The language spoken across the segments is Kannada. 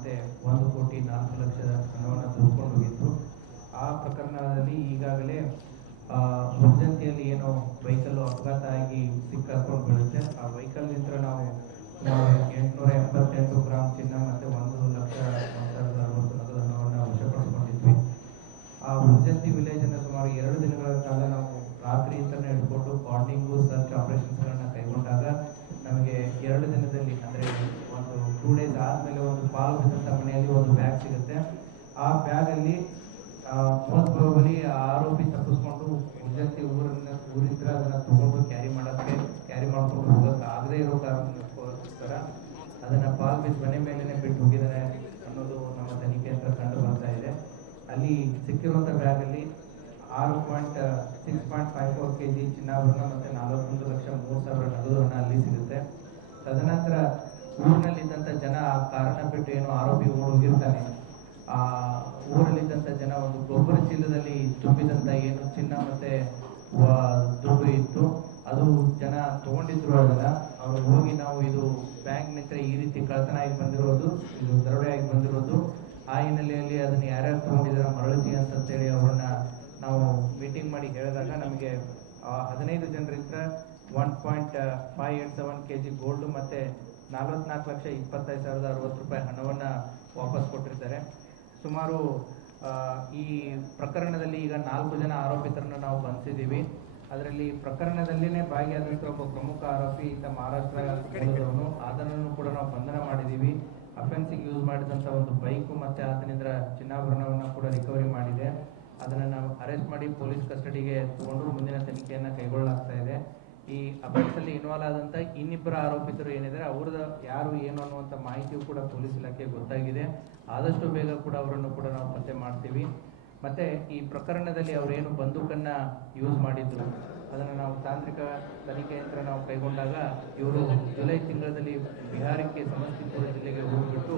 ಮತ್ತೆ ಒಂದು ಕೋಟಿ ನಾಲ್ಕು ಲಕ್ಷದ ಹಣವನ್ನು ತೆಗೆದುಕೊಂಡು ಹೋಗಿತ್ತು. ಆ ಪ್ರಕರಣದಲ್ಲಿ ಈಗಾಗಲೇ ಆ, ಏನೋ ವೆಹಿಕಲ್ ಅಪಘಾತ ಆಗಿ ಸಿಕ್ಕಾಕೊಂಡು ಬೀಳುತ್ತೆ ಆ ವೆಹಿಕಲ್ನಿಂದ ನಾವು ಎಂಟುನೂರ ಎಪ್ಪತ್ತೆಂಟು ಗ್ರಾಮ್ ಚಿನ್ನ ಮತ್ತೆ ಒಂದು ಲಕ್ಷ ಅರವತ್ತು ವಶಪಡಿಸಿಕೊಂಡಿದ್ವಿ. ಆ ಉರ್ಜಂತಿ ವಿಲೇಜ್ ಅನ್ನು ಸುಮಾರು ಎರಡು ದಿನಗಳ ಕಾಲ ನಾವು ರಾತ್ರಿ ರಾತ್ರಿಯಿಂದಲೇ ಹಿಡ್ಕೊಂಡು ಬಾಂಡಿಂಗು ಸರ್ಚ್ ಆಪರೇಷನ್ಸ್ಗಳನ್ನ ಕೈಗೊಂಡಾಗ ನಮಗೆ ಎರಡು ದಿನದಲ್ಲಿ ಅಂದರೆ ಒಂದು ಡೇಸ್ ಆದಮೇಲೆ ಒಂದು ಪಾಲು ಬಿದ್ದಂಥ ಮನೆಯಲ್ಲಿ ಒಂದು ಬ್ಯಾಗ್ ಸಿಗುತ್ತೆ. ಆ ಬ್ಯಾಗಲ್ಲಿ ಮೋಸ್ಟ್ ಪ್ರಾಬಲಿ ಆರೋಪಿ ತಪ್ಪಿಸ್ಕೊಂಡು ಮುಂಜಾನೆ ಊರಿನ ಊರಿದ್ರ ಅದನ್ನ ತಗೊಂಡು ಕ್ಯಾರಿ ಮಾಡೋಕ್ಕೆ ಕ್ಯಾರಿ ಮಾಡ್ಕೊಂಡು ಹೋಗಕ್ಕೆ ಆಗದೇ ಇರೋ ಕಾರಣಕ್ಕೋಸ್ಕರ ಅದನ್ನ ಪಾಲ್ ಬಿದ್ದು ಮನೆ ಮೇಲೆನೆ ಬಿಟ್ಟು ಹೋಗಿದ್ದಾರೆ ಅನ್ನೋದು ನಮ್ಮ ತನಿಖೆ ಅಂತ ಕಂಡು ಬರ್ತಾ ಇದೆ. ಅಲ್ಲಿ ಸಿಕ್ಕಿರುವಂಥ ಬ್ಯಾಗಲ್ಲಿ ಆರು point six point five four K G ಚಿನ್ನಾಭರಣ ಮತ್ತೆ ನಲವತ್ತೊಂದು ಲಕ್ಷ ಮೂರು ಸಾವಿರ ನಗದು ಹಣ ಅಲ್ಲಿ ಸಿಗುತ್ತೆ. ತದನಂತರ ಊರಿನಲ್ಲಿದ್ದಂಥ ಜನ ಕಾರಣ ಬಿಟ್ಟು ಏನು ಆರೋಪಿ ಹೋಗಿರ್ತಾನೆ. ಆ ಊರಲ್ಲಿದ್ದಂತ ಜನ ಒಂದು ಗೊಬ್ಬರ ಚೀಲದಲ್ಲಿ ತುಂಬಿದಂತ ಏನು ಚಿನ್ನ ಮತ್ತೆ ದುಡ್ಡು ಇತ್ತು. ಅದು ಜನ ತಗೊಂಡಿದ್ರು ಅದನ್ನ. ಅವ್ರು ಹೋಗಿ ನಾವು ಇದು ಬ್ಯಾಂಕ್ ನಿಂತ ಈ ರೀತಿ ಕಳ್ತನ ಆಗಿ ಬಂದಿರೋದು, ಇದು ದರೋಡೆ ಆಗಿ ಬಂದಿರೋದು. ಆ ಹಿನ್ನೆಲೆಯಲ್ಲಿ ಅದನ್ನ ಯಾರ್ಯಾರು ತಗೊಂಡಿದಾರ ಮರಳಿಸಿ ಹೇಳಿ ಅವ್ರನ್ನ ನಾವು ಮೀಟಿಂಗ್ ಮಾಡಿ ಹೇಳಿದಾಗ ನಮಗೆ ಹದಿನೈದು ಜನರಿಂದ one point five eight seven K G gold ಮತ್ತೆ ನಲವತ್ನಾಲ್ಕು ಲಕ್ಷ ಇಪ್ಪತ್ತೈದು ಸಾವಿರದ ಅರವತ್ತು ರೂಪಾಯಿ ಹಣವನ್ನು ವಾಪಸ್ ಕೊಟ್ಟಿರ್ತಾರೆ. ಸುಮಾರು ಈ ಪ್ರಕರಣದಲ್ಲಿ ಈಗ ನಾಲ್ಕು ಜನ ಆರೋಪಿತರನ್ನು ನಾವು ಬಂಧಿಸಿದ್ದೀವಿ ಅದರಲ್ಲಿ ಪ್ರಕರಣದಲ್ಲಿನೇ ಭಾಗಿಯಾದಂಥ ಒಬ್ಬ ಪ್ರಮುಖ ಆರೋಪಿ ಈತ ಮಹಾರಾಷ್ಟ್ರ ಮೂಲದವನು. ಆತನನ್ನು ಕೂಡ ನಾವು ಬಂಧನ ಮಾಡಿದ್ದೀವಿ. ಅಫೆನ್ಸಿಗೆ ಯೂಸ್ ಮಾಡಿದಂಥ ಒಂದು ಬೈಕು ಮತ್ತು ಆತನಿಂದ ಚಿನ್ನಾಭರಣವನ್ನು ಕೂಡ ರಿಕವರಿ ಮಾಡಿದೆ. ಅದನ್ನು ನಾವು ಅರೆಸ್ಟ್ ಮಾಡಿ ಪೊಲೀಸ್ ಕಸ್ಟಡಿಗೆ ತಗೊಂಡು ಮುಂದಿನ ತನಿಖೆಯನ್ನು ಕೈಗೊಳ್ಳಲಾಗ್ತಾ ಇದೆ. ಈ ಅಫೆನ್ಸ್ ಇನ್ವಾಲ್ವ್ ಆದಂತ ಇನ್ನಿಬ್ಬರ ಆರೋಪಿತರು ಏನಿದ್ದಾರೆ, ಅವ್ರದ ಯಾರು ಏನು ಅನ್ನುವಂಥ ಮಾಹಿತಿಯು ಕೂಡ ಪೊಲೀಸ್ ಇಲಾಖೆ ಗೊತ್ತಾಗಿದೆ. ಆದಷ್ಟು ಬೇಗ ಕೂಡ ಅವರನ್ನು ಕೂಡ ನಾವು ಪತ್ತೆ ಮಾಡ್ತೀವಿ. ಮತ್ತೆ ಈ ಪ್ರಕರಣದಲ್ಲಿ ಅವರೇನು ಬಂದೂಕನ್ನ ಯೂಸ್ ಮಾಡಿದ್ರು, ಅದನ್ನು ನಾವು ತಾಂತ್ರಿಕ ತನಿಖೆಯಿಂದ ನಾವು ಕೈಗೊಂಡಾಗ ಇವರು ಜುಲೈ ತಿಂಗಳಲ್ಲಿ ಬಿಹಾರಕ್ಕೆ ಸಮಸ್ತಿಪುರ ಜಿಲ್ಲೆಗೆ ಹೋಗ್ಬಿಟ್ಟು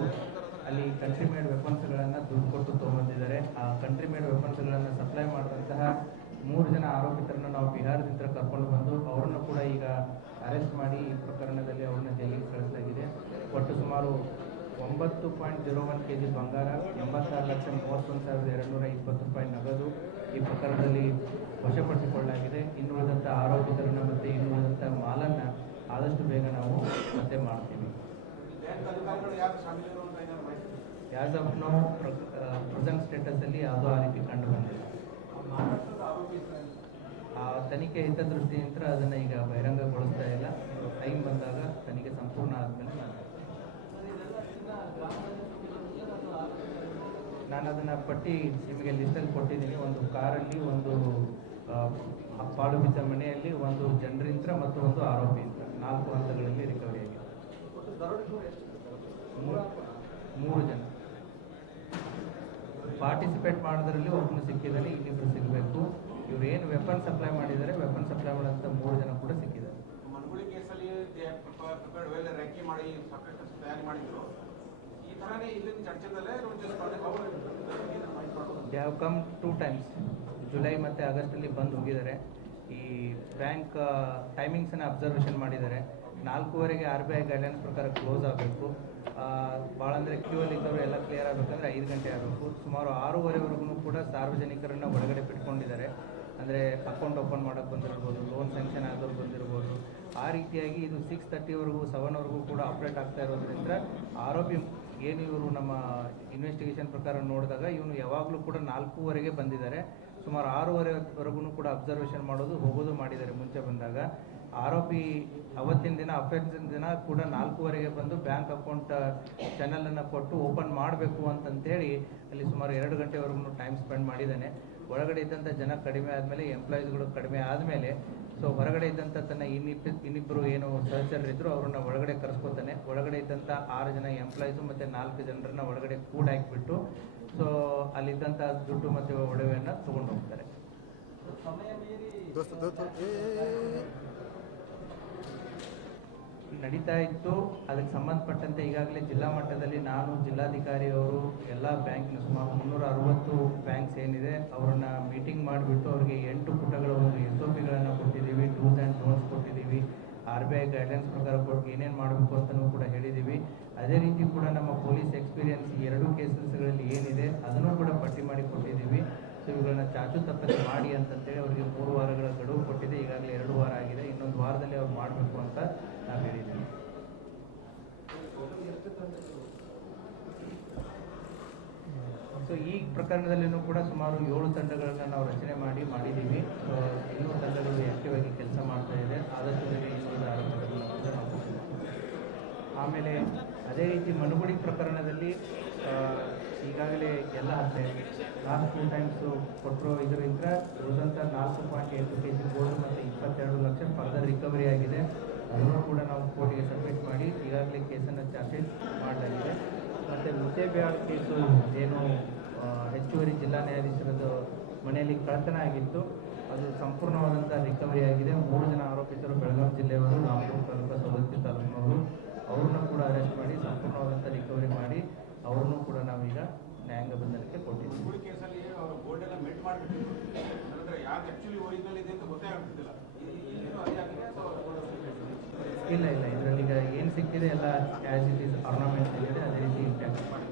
ಅಲ್ಲಿ ಕಂಟ್ರಿ ಮೇಡ್ ವೆಪನ್ಸ್ಗಳನ್ನು ದುಡ್ಡು ಕೊಟ್ಟು ತೊಗೊಂಡಿದ್ದಾರೆ ಆ ಕಂಟ್ರಿ ಮೇಡ್ ವೆಪನ್ಸ್ಗಳನ್ನು ಸಪ್ಲೈ ಮಾಡಿದಂತಹ ಮೂರು ಜನ ಆರೋಪಿತರನ್ನು ನಾವು ಬಿಹಾರದಿಂದ ಕರ್ಕೊಂಡು ಬಂದು ಅವರನ್ನು ಕೂಡ ಈಗ ಅರೆಸ್ಟ್ ಮಾಡಿ ಈ ಪ್ರಕರಣದಲ್ಲಿ ಅವ್ರನ್ನ ಜೈಲಿಗೆ ಕಳಿಸಲಾಗಿದೆ. ಒಟ್ಟು ಸುಮಾರು ಒಂಬತ್ತು point zero one K G ಬಂಗಾರ, ಎಂಬತ್ತಾರು ಲಕ್ಷ ಮೂವತ್ತೊಂದು ಸಾವಿರದ ಎರಡುನೂರ ಇಪ್ಪತ್ತು ರೂಪಾಯಿ ನಗದು ಈ ಪ್ರಕರಣದಲ್ಲಿ ವಶಪಡಿಸಿಕೊಳ್ಳಲಾಗಿದೆ. ಇನ್ನುಳಿದಂಥ ಆರೋಪಿತರನ್ನು ಮತ್ತು ಇನ್ನುಳಿದಂಥ ಮಾಲನ್ನು ಆದಷ್ಟು ಬೇಗ ನಾವು ಪತ್ತೆ ಮಾಡ್ತೀವಿ. ಆ್ಯಸ್ ಆಫ್ ನೋ ಪ್ರೆಸೆಂಟ್ ಸ್ಟೇಟಸಲ್ಲಿ ಯಾವುದೋ ಆ ರೀತಿ ಕಂಡು ಆ ತನಿಖೆ ಹಿತದೃಷ್ಟಿಯಿಂದ ಅದನ್ನು ಈಗ ಬಹಿರಂಗಗೊಳಿಸ್ತಾ ಇಲ್ಲ. ಟೈಮ್ ಬಂದಾಗ ತನಿಖೆ ಸಂಪೂರ್ಣ ಆದಮೇಲೆ ನಾನು ನಾನು ಅದನ್ನು ಪಟ್ಟಿ ನಿಮಗೆ ಲಿಸ್ಟಲ್ಲಿ ಕೊಟ್ಟಿದ್ದೀನಿ. ಒಂದು ಕಾರಲ್ಲಿ ಒಂದು ಪಾಳು ಬಿದ್ದ ಮನೆಯಲ್ಲಿ ಒಂದು ಜನರಿಂದ ಮತ್ತು ಒಂದು ಆರೋಪಿಯಿಂದ ನಾಲ್ಕು ಹಂತಗಳಲ್ಲಿ ರಿಕವರಿ ಆಗಿದೆ. ಮೂರು ಜನ. ಪಾರ್ಟಿಸಿಪೇಟ್ ಮಾಡೋದ್ರಲ್ಲಿ ಒಬ್ಬನು ಸಿಕ್ಕಿದ್ದಾರೆ ಇನ್ನಿಬ್ರು ಸಿಗಬೇಕು. ಇವ್ರು ಏನು ವೆಪನ್ ಸಪ್ಲೈ ಮಾಡಿದ್ದಾರೆ ವೆಪನ್ ಸಪ್ಲೈ ಮಾಡೋಂಥ ಮೂರು ಜನ ಕೂಡ ಸಿಕ್ಕಿದ್ದಾರೆ. ಮನಗುಳಿ ಕೇಸಲ್ಲಿ ರೆಕ್ಕಿ ಮಾಡಿ ತಯಾರಿ ಮಾಡಿದ್ರು. ಈ ಥರನೇ ಇಲ್ಲಿನ ಚರ್ಚೆದಲ್ಲೇ they have come two times July ಮತ್ತು ಆಗಸ್ಟಲ್ಲಿ ಬಂದು ಹೋಗಿದ್ದಾರೆ. ಈ ಬ್ಯಾಂಕ್ ಟೈಮಿಂಗ್ಸನ್ನು ಅಬ್ಸರ್ವೇಷನ್ ಮಾಡಿದ್ದಾರೆ. ನಾಲ್ಕೂವರೆಗೆ ಆರ್ ಬಿ ಐ ಗೈಡ್ಲೈನ್ಸ್ ಪ್ರಕಾರ ಕ್ಲೋಸ್ ಆಗಬೇಕು. ಭಾಳ ಅಂದರೆ ಕ್ಯೂ ಅಲ್ಲಿ ಇದ್ದವರು ಎಲ್ಲ ಕ್ಲಿಯರ್ ಆಗಬೇಕಂದ್ರೆ ಐದು ಗಂಟೆ ಆಗಬೇಕು. ಸುಮಾರು ಆರೂವರೆವರೆಗೂ ಕೂಡ ಸಾರ್ವಜನಿಕರನ್ನು ಒಳಗಡೆ ಬಿಟ್ಕೊಂಡಿದ್ದಾರೆ. ಅಂದರೆ ಅಕೌಂಟ್ ಓಪನ್ ಮಾಡೋಕ್ಕೆ ಬಂದಿರ್ಬೋದು ಲೋನ್ ಸ್ಯಾಂಕ್ಷನ್ ಆಗೋರು ಬಂದಿರ್ಬೋದು. ಆ ರೀತಿಯಾಗಿ ಇದು ಸಿಕ್ಸ್ ತರ್ಟಿವರೆಗೂ ಸೆವೆನ್ವರೆಗೂ ಕೂಡ ಆಪ್ರೇಟ್ ಆಗ್ತಾ ಇರೋದ್ರಿಂದ ಆರೋಪಿ ಏನು ಇವರು ನಮ್ಮ ಇನ್ವೆಸ್ಟಿಗೇಷನ್ ಪ್ರಕಾರ ನೋಡಿದಾಗ ಇವನು ಯಾವಾಗಲೂ ಕೂಡ ನಾಲ್ಕೂವರೆಗೆ ಬಂದಿದ್ದಾರೆ. ಸುಮಾರು ಆರೂವರೆವರೆಗೂ ಕೂಡ ಅಬ್ಸರ್ವೇಷನ್ ಮಾಡೋದು, ಹೋಗೋದು ಮಾಡಿದ್ದಾರೆ ಮುಂಚೆ ಬಂದಾಗ. ಆರೋಪಿ ಅವತ್ತಿನ ದಿನ ಅಫೆನ್ಸಿನ ದಿನ ಕೂಡ ನಾಲ್ಕೂವರೆಗೆ ಬಂದು ಬ್ಯಾಂಕ್ ಅಕೌಂಟ್ ಚಾನಲನ್ನು ಕೊಟ್ಟು ಓಪನ್ ಮಾಡಬೇಕು ಅಂತಂತೇಳಿ ಅಲ್ಲಿ ಸುಮಾರು ಎರಡು ಗಂಟೆವರೆಗೂ ಟೈಮ್ ಸ್ಪೆಂಡ್ ಮಾಡಿದ್ದಾನೆ ಒಳಗಡೆ ಇದ್ದಂಥ ಜನ ಕಡಿಮೆ ಆದಮೇಲೆ ಎಂಪ್ಲಾಯೀಸ್ಗಳು ಕಡಿಮೆ ಆದಮೇಲೆ ಸೊ ಹೊರಗಡೆ ಇದ್ದಂಥ ತನ್ನ ಇನ್ನಿಬ್ಬ ಇನ್ನಿಬ್ಬರು ಏನು ಸಹಚರರಿದ್ರು ಅವ್ರನ್ನ ಒಳಗಡೆ ಕರೆಸ್ಕೊತಾನೆ ಒಳಗಡೆ ಇದ್ದಂಥ ಆರು ಜನ ಎಂಪ್ಲಾಯೀಸು ಮತ್ತು ನಾಲ್ಕು ಜನರನ್ನ ಒಳಗಡೆ ಕೂಡ ಹಾಕಿಬಿಟ್ಟು ಸೊ ಅಲ್ಲಿದ್ದಂಥ ದುಡ್ಡು ಮತ್ತು ಒಡವೆಯನ್ನು ತೊಗೊಂಡು ಹೋಗ್ತಾರೆ ನಡೀತಾ ಇತ್ತು. ಅದಕ್ಕೆ ಸಂಬಂಧಪಟ್ಟಂತೆ ಈಗಾಗಲೇ ಜಿಲ್ಲಾ ಮಟ್ಟದಲ್ಲಿ ನಾನು, ಜಿಲ್ಲಾಧಿಕಾರಿಯವರು ಎಲ್ಲ ಬ್ಯಾಂಕ್ನ ಸುಮಾರು ಮುನ್ನೂರ ಅರವತ್ತು ಬ್ಯಾಂಕ್ಸ್ ಏನಿದೆ, ಅವರನ್ನ ಮೀಟಿಂಗ್ ಮಾಡಿಬಿಟ್ಟು ಅವರಿಗೆ ಎಂಟು ಪುಟಗಳ ಒಂದು ಎಸ್ ಒ ಪಿಗಳನ್ನು ಕೊಟ್ಟಿದ್ದೀವಿ ಡೂಸ್ ಆ್ಯಂಡ್ ಡೋನ್ಸ್ ಕೊಟ್ಟಿದ್ದೀವಿ, ಆರ್ ಬಿ ಐ ಗೈಡ್ಲೈನ್ಸ್ ಪ್ರಕಾರ ಕೊಟ್ಟು ಏನೇನು ಮಾಡಬೇಕು ಅಂತಲೂ ಕೂಡ ಹೇಳಿದ್ದೀವಿ. ಅದೇ ರೀತಿ ಕೂಡ ನಮ್ಮ ಪೊಲೀಸ್ ಎಕ್ಸ್ಪೀರಿಯನ್ಸ್ ಎರಡು ಕೇಸಸ್ಗಳಲ್ಲಿ ಏನಿದೆ, ಅದನ್ನು ಕೂಡ ಪಟ್ಟಿ ಮಾಡಿ ಕೊಟ್ಟಿದ್ದೀವಿ. ಸೊ ಇವುಗಳನ್ನ ಚಾಚು ತಪ್ಪದೆ ಮಾಡಿ ಅಂತಂತೇಳಿ ಅವರಿಗೆ ಮೂರು ವಾರಗಳ ಗಡುವು ಕೊಟ್ಟಿದೆ. ಈಗಾಗಲೇ ಎರಡು ವಾರ ಆಗಿದೆ. ಇನ್ನೊಂದು ವಾರದಲ್ಲಿ ಅವ್ರು ಮಾಡಬೇಕು ಅಂತ ನಾವು ಹೇಳಿದ್ದೀವಿ ಪ್ರಕರಣದಲ್ಲಿನೂ ಕೂಡ ಸುಮಾರು ಏಳು ತಂಡಗಳನ್ನು ನಾವು ರಚನೆ ಮಾಡಿ ಮಾಡಿದ್ದೀವಿ. ಇನ್ನೂ ತಂಡಗಳು ಆಕ್ಟಿವ್ ಆಗಿ ಕೆಲಸ ಮಾಡ್ತಾ ಇದೆ. ಆದಷ್ಟು ಆಮೇಲೆ ಅದೇ ರೀತಿ ಮನುಗುಡಿ ಪ್ರಕರಣದಲ್ಲಿ ಈಗಾಗಲೇ ಎಲ್ಲ ಲಾಸ್ಟ್ ಟೂ ಟೈಮ್ಸು ಕೊಟ್ಟರು ಇದರಿಂದ ಉಳಿದಂಥ ನಾಲ್ಕು ಪಾಯಿಂಟ್ ಎಂಟು ಕೆ ಜಿ ಗೋಲ್ಡ್ ಮತ್ತು ಇಪ್ಪತ್ತೆರಡು ಲಕ್ಷ ಫರ್ದರ್ ರಿಕವರಿ ಆಗಿದೆ. ಅದನ್ನು ಕೂಡ ನಾವು ಕೋರ್ಟಿಗೆ ಸಬ್ಮಿಟ್ ಮಾಡಿ ಈಗಾಗಲೇ ಕೇಸನ್ನು ಚಾರ್ಜ್ ಮಾಡಲಾಗಿದೆ. ಮತ್ತು ಮುದ್ದೇಬಿಹಾಳ್ ಕೇಸು ಏನು ಆ, ಹೆಚ್ಚುವರಿ ಜಿಲ್ಲಾ ನ್ಯಾಯಾಧೀಶರದ್ದು ಮನೆಯಲ್ಲಿ ಕಳ್ಳತನ ಆಗಿತ್ತು. ಅದು ಸಂಪೂರ್ಣವಾದಂಥ ರಿಕವರಿ ಆಗಿದೆ ಮೂರು ಜನ ಆರೋಪಿತರು ಬೆಳಗಾವಿ ಜಿಲ್ಲೆಯವರು ರಾಮಪುರ ತಾಲೂಕು ಸವದತ್ತಿ ತಾಲೂಕಿನವರು. ಅವ್ರನ್ನ ಕೂಡ ಅರೆಸ್ಟ್ ಮಾಡಿ ಸಂಪೂರ್ಣವಾದಂಥ ರಿಕವರಿ ಮಾಡಿ ಅವ್ರನ್ನೂ ಕೂಡ ನಾವೀಗ ನ್ಯಾಯಾಂಗ ಬಂಧನಕ್ಕೆ ಕೊಟ್ಟಿದ್ದೀವಿ. ಇಲ್ಲ ಇಲ್ಲ. ಇದರಲ್ಲಿ ಈಗ ಏನು ಸಿಕ್ಕಿದೆ ಎಲ್ಲ ಕ್ಯಾಶ್ ಇಟ್ ಈಸ್ ಆರ್ನಮೆಂಟ್ ಅದೇ ರೀತಿ ಇಂಟ್ಯಾಕ್ಟ್ ಮಾಡಿ